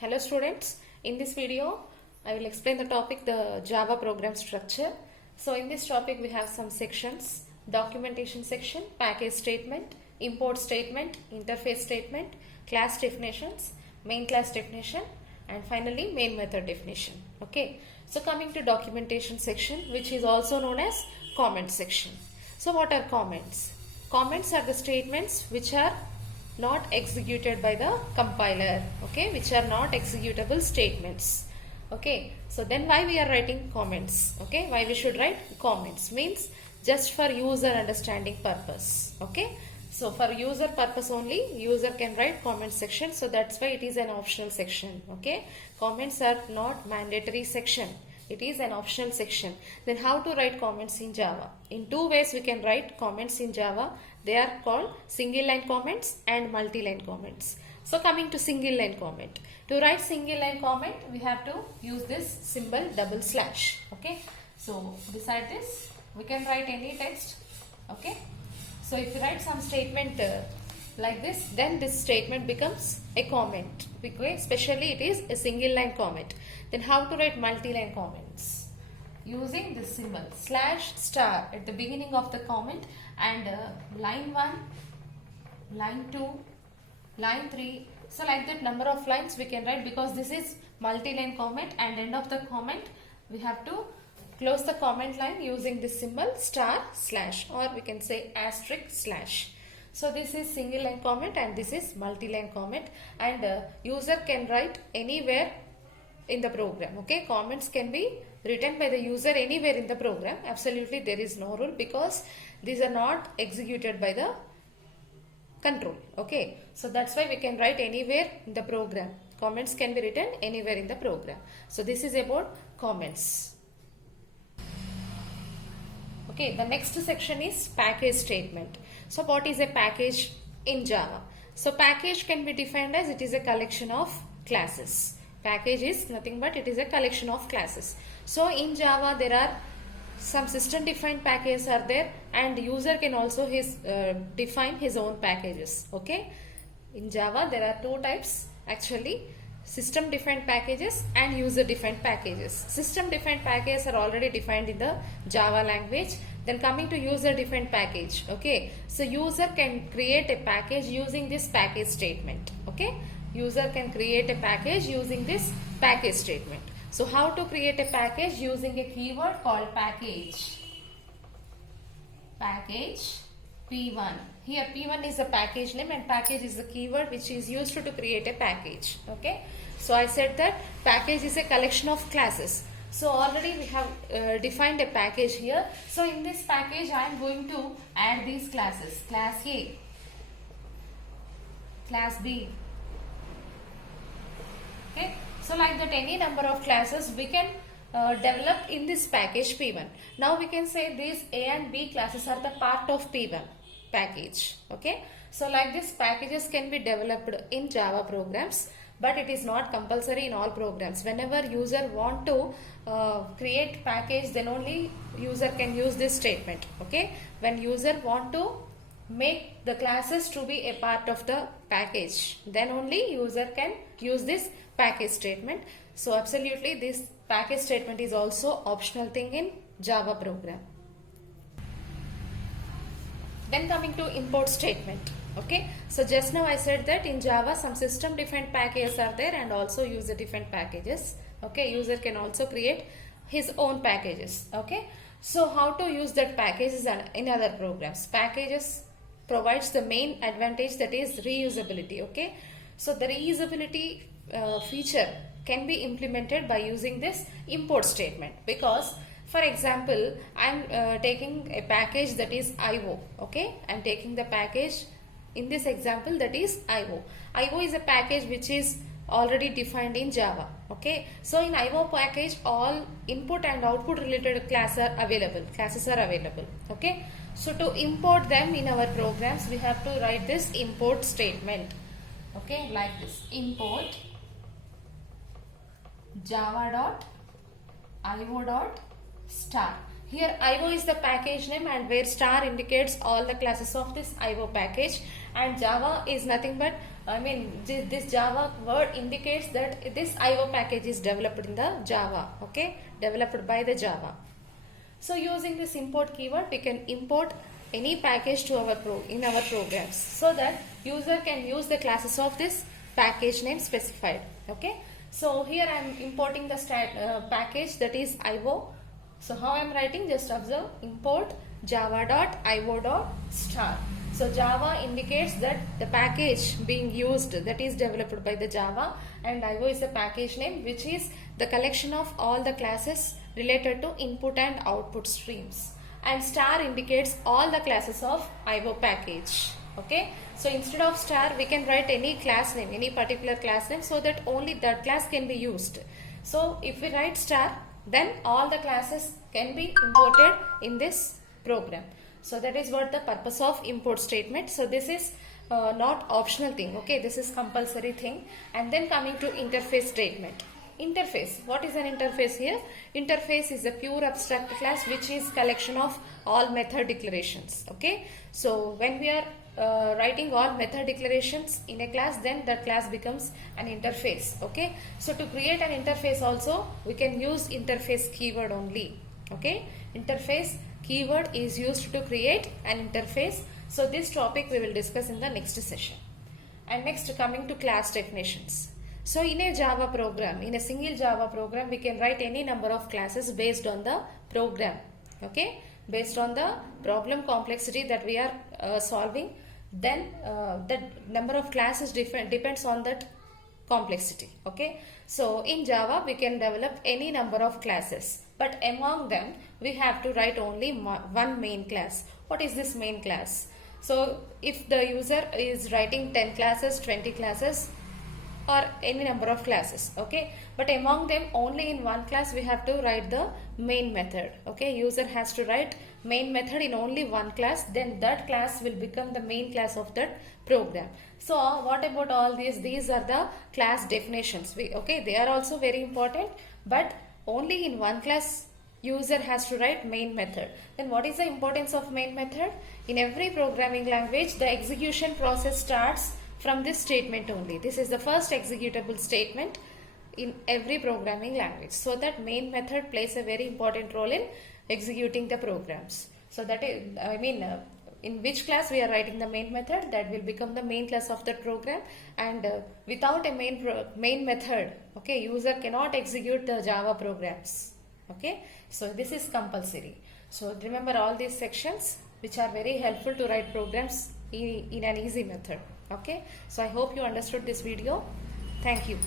Hello students, in this video I will explain the topic the Java program structure. So in this topic we have some sections: documentation section, package statement, import statement, interface statement, class definitions, main class definition, and finally main method definition. Okay, so coming to documentation section, which is also known as comment section. So what are comments? Comments are the statements which are not executed by the compiler, okay, which are not executable statements. Okay, so then why we are writing comments? Okay, why we should write comments means just for user understanding purpose. Okay, so for user purpose only user can write comment section, so that's why it is an optional section. Okay, comments are not mandatory section, it is an optional section. Then how to write comments in Java? In two ways we can write comments in Java. They are called single line comments and multi-line comments. So coming to single line comment. To write single line comment we have to use this symbol /. Okay, so beside this we can write any text. Okay, so if you write some statement like this, then this statement becomes a comment. Okay, especially it is a single line comment. Then how to write multi-line comments? Using this symbol /* at the beginning of the comment, and line 1, line 2, line 3. So like that number of lines we can write, because this is multi-line comment, and end of the comment we have to close the comment line using this symbol */, or we can say */. So this is single line comment and this is multi-line comment, and user can write anywhere in the program. Okay, comments can be written by the user anywhere in the program. Absolutely there is no rule, because these are not executed by the control. Okay, so that's why we can write anywhere in the program. Comments can be written anywhere in the program. So this is about comments. Okay, the next section is package statement. So what is a package in Java? So package can be defined as it is a collection of classes. Package is nothing but it is a collection of classes. So in Java there are some system defined packages are there, and user can also define his own packages. Okay, in Java there are two types actually: system defined packages and user defined packages. System defined packages are already defined in the Java language. Then coming to user defined package. Okay, so user can create a package using this package statement. Okay, user can create a package using this package statement. So how to create a package? Using a keyword called package. Package P1. Here P1 is the package name and package is the keyword which is used to create a package. Okay, so I said that package is a collection of classes. So already we have defined a package here. So in this package I am going to add these classes: class A, class B. Okay, so like that any number of classes we can develop in this package P1. Now we can say these A and B classes are the part of P1 package. Okay, so like this packages can be developed in Java programs, but it is not compulsory in all programs. Whenever user want to create package, then only user can use this statement. Okay, when user want to make the classes to be a part of the package, then only user can use this package statement. So absolutely this package statement is also optional thing in Java program. Then coming to import statement. Okay, so just now I said that in Java some system defined packages are there and also user defined packages. Okay, user can also create his own packages. Okay, so how to use that packages in other programs? Packages provides the main advantage, that is reusability. Okay, so the reusability feature can be implemented by using this import statement, because for example I am taking a package that is IO. Okay, I am taking the package in this example that is IO. IO is a package which is already defined in Java. Okay, so in IO package all input and output related classes are available. Okay, so to import them in our programs we have to write this import statement. Okay, like this: import java.io.star. Here IO is the package name, and where star indicates all the classes of this IO package, and Java is nothing but I mean, this Java word indicates that this IO package is developed in the Java, okay, developed by the Java. So using this import keyword, we can import any package to our in our programs, so that user can use the classes of this package name specified. Okay. So here I am importing the package, that is IO. So how I am writing? Just observe: import java.io.star. So Java indicates that the package being used, that is developed by the Java, and IO is the package name, which is the collection of all the classes related to input and output streams. And star indicates all the classes of IO package. Okay. So instead of star, we can write any class name, any particular class name, so that only that class can be used. So if we write star, then all the classes can be imported in this program. So that is what the purpose of import statement. So this is not optional thing. Okay, this is compulsory thing. And then coming to interface statement. Interface. What is an interface here? Interface is a pure abstract class which is collection of all method declarations. Okay. So when we are writing all method declarations in a class, then that class becomes an interface. Okay. So to create an interface also, we can use interface keyword only. Okay. Interface keyword is used to create an interface. So this topic we will discuss in the next session. And next, coming to class definitions. So in a Java program, in a single Java program, we can write any number of classes based on the program. Okay, based on the problem complexity that we are solving. Then the number of classes depends on that complexity. Okay, so in Java we can develop any number of classes, but among them we have to write only one main class. What is this main class? So if the user is writing 10 classes, 20 classes, or any number of classes, okay, but among them only in one class we have to write the main method. Okay, user has to write main method in only one class, then that class will become the main class of that program. So what about all these? These are the class definitions. Okay, they are also very important, but only in one class user has to write main method. Then what is the importance of main method? In every programming language, the execution process starts from this statement only. This is the first executable statement in every programming language. So that main method plays a very important role in executing the programs. So that is, in which class we are writing the main method, that will become the main class of that program. And without a main method, okay, user cannot execute the Java programs. Okay, so this is compulsory. So remember all these sections, which are very helpful to write programs in an easy method. Okay, so I hope you understood this video. Thank you.